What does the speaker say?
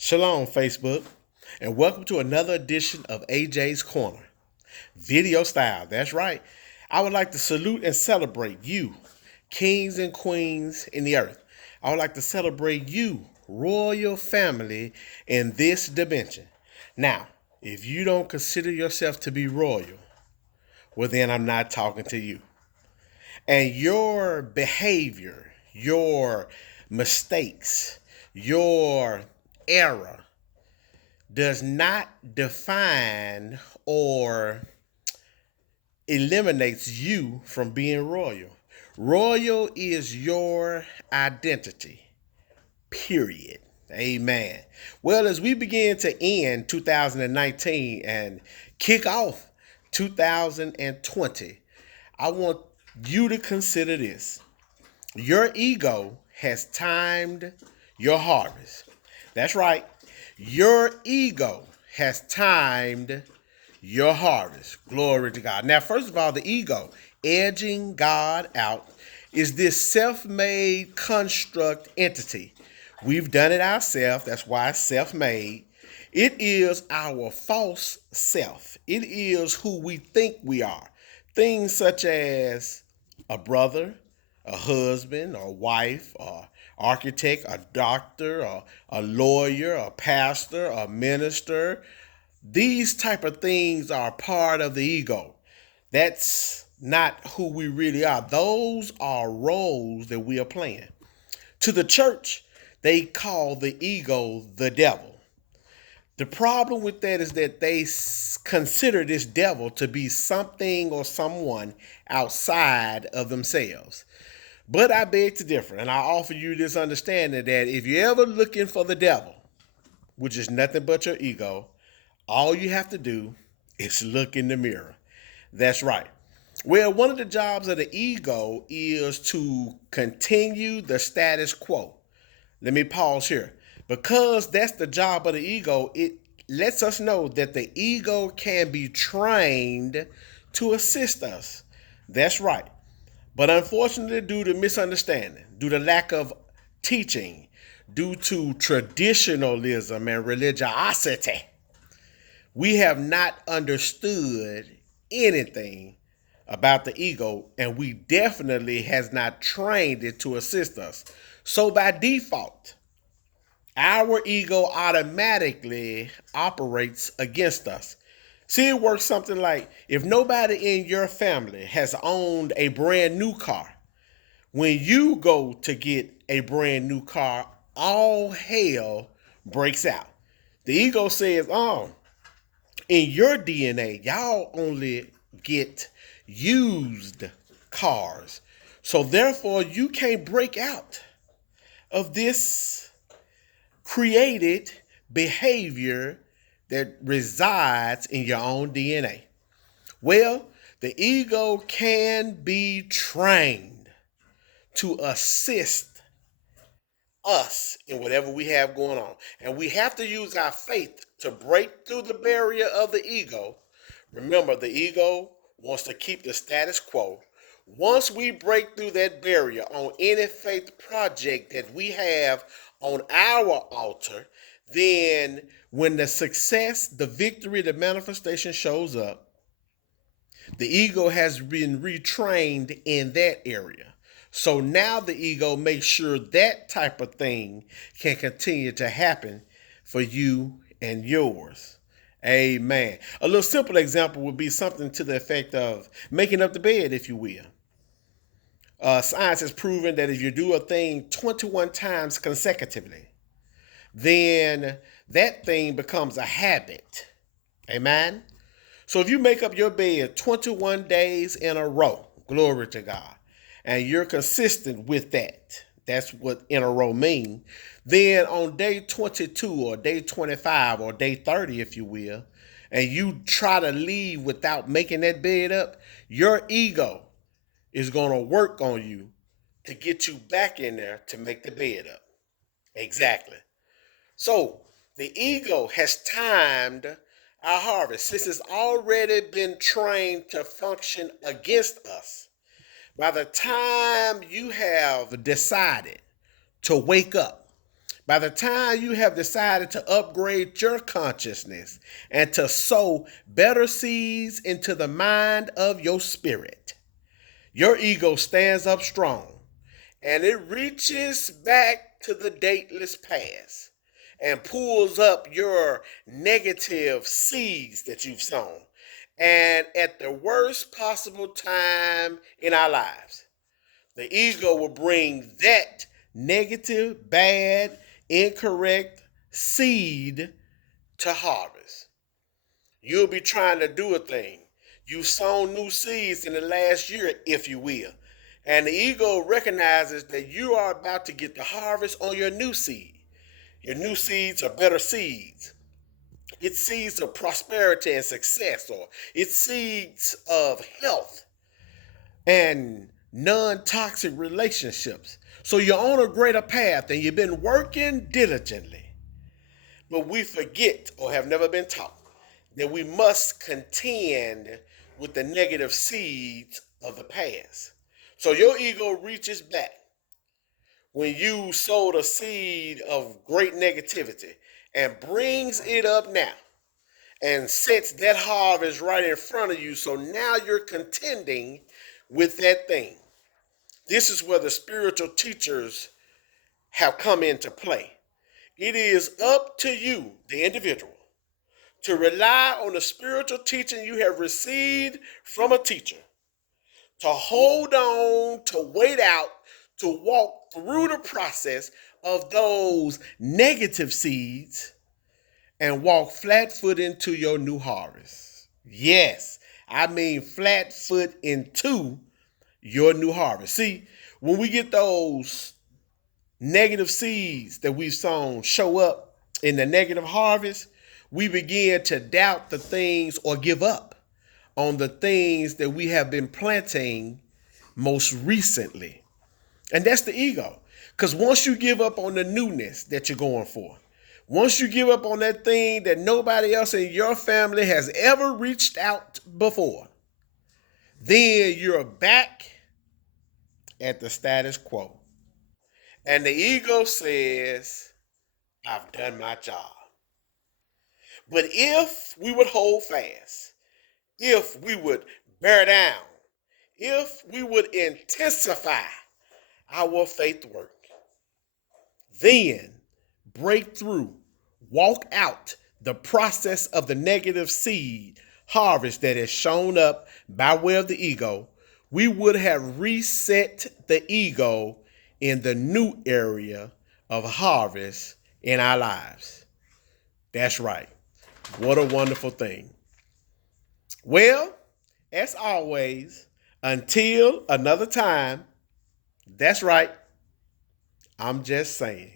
Shalom, Facebook, and welcome to another edition of AJ's Corner, video style. That's right. I would like to salute and celebrate you, kings and queens in the earth. I would like to celebrate you, royal family in this dimension. Now, if you don't consider yourself to be royal, well, then I'm not talking to you. And your behavior, your mistakes, your error does not define or eliminates you from being royal. Royal is your identity, period. Amen. Well, as we begin to end 2019 and kick off 2020, I want you to consider this. Your ego has timed your harvest. That's right. Your ego has timed your harvest. Glory to God. Now, first of all, the ego, edging God out, is this self-made construct entity. We've done it ourselves. That's why it's self-made. It is our false self. It is who we think we are. Things such as a brother, a husband, a wife, a architect, a doctor, a lawyer, a pastor, a minister. These type of things are part of the ego. That's not who we really are. Those are roles that we are playing. To the church, they call the ego the devil. The problem with that is that they consider this devil to be something or someone outside of themselves. But I beg to differ, and I offer you this understanding that if you're ever looking for the devil, which is nothing but your ego, all you have to do is look in the mirror. That's right. Well, one of the jobs of the ego is to continue the status quo. Let me pause here. Because that's the job of the ego, it lets us know that the ego can be trained to assist us. That's right. But unfortunately, due to misunderstanding, due to lack of teaching, due to traditionalism and religiosity, we have not understood anything about the ego, and we definitely has not trained it to assist us. So by default, our ego automatically operates against us. See, it works something like if nobody in your family has owned a brand new car, when you go to get a brand new car, all hell breaks out. The ego says, oh, in your DNA, y'all only get used cars. So therefore, you can't break out of this created behavior that resides in your own DNA. Well, the ego can be trained to assist us in whatever we have going on. And we have to use our faith to break through the barrier of the ego. Remember, the ego wants to keep the status quo. Once we break through that barrier on any faith project that we have on our altar, then when the success, the victory, the manifestation shows up, the ego has been retrained in that area. So now the ego makes sure that type of thing can continue to happen for you and yours. Amen. A little simple example would be something to the effect of making up the bed, if you will. Science has proven that if you do a thing 21 times consecutively, then that thing becomes a habit. Amen. So if you make up your bed 21 days in a row, glory to God, and you're consistent with that, that's what in a row mean, then on day 22 or day 25 or day 30, if you will, and you try to leave without making that bed up, your ego is going to work on you to get you back in there to make the bed up. Exactly. So the ego has timed our harvest. Since it's already been trained to function against us, by the time you have decided to wake up, By the time you have decided to upgrade your consciousness and to sow better seeds into the mind of your spirit, your ego stands up strong and it reaches back to the dateless past and pulls up your negative seeds that you've sown. And at the worst possible time in our lives, the ego will bring that negative, bad, incorrect seed to harvest. You'll be trying to do a thing. You've sown new seeds in the last year, if you will. And the ego recognizes that you are about to get the harvest on your new seed. Your new seeds are better seeds. It's seeds of prosperity and success, or it's seeds of health and non-toxic relationships. So you're on a greater path and you've been working diligently. But we forget or have never been taught that we must contend with the negative seeds of the past. So your ego reaches back when you sowed a seed of great negativity and brings it up now and sets that harvest right in front of you. So now you're contending with that thing. This is where the spiritual teachers have come into play. It is up to you, the individual, to rely on the spiritual teaching you have received from a teacher, to hold on, to wait out, to walk through the process of those negative seeds and walk flat foot into your new harvest. Yes, I mean flat foot into your new harvest. See, when we get those negative seeds that we've sown show up in the negative harvest, we begin to doubt the things or give up on the things that we have been planting most recently. And that's the ego. Because once you give up on the newness that you're going for, once you give up on that thing that nobody else in your family has ever reached out before, then you're back at the status quo. And the ego says, I've done my job. But if we would hold fast, if we would bear down, if we would intensify our faith work, then break through, walk out the process of the negative seed harvest that has shown up by way of the ego, we would have reset the ego in the new area of harvest in our lives. That's right. What a wonderful thing. Well, as always, until another time, that's right. I'm just saying.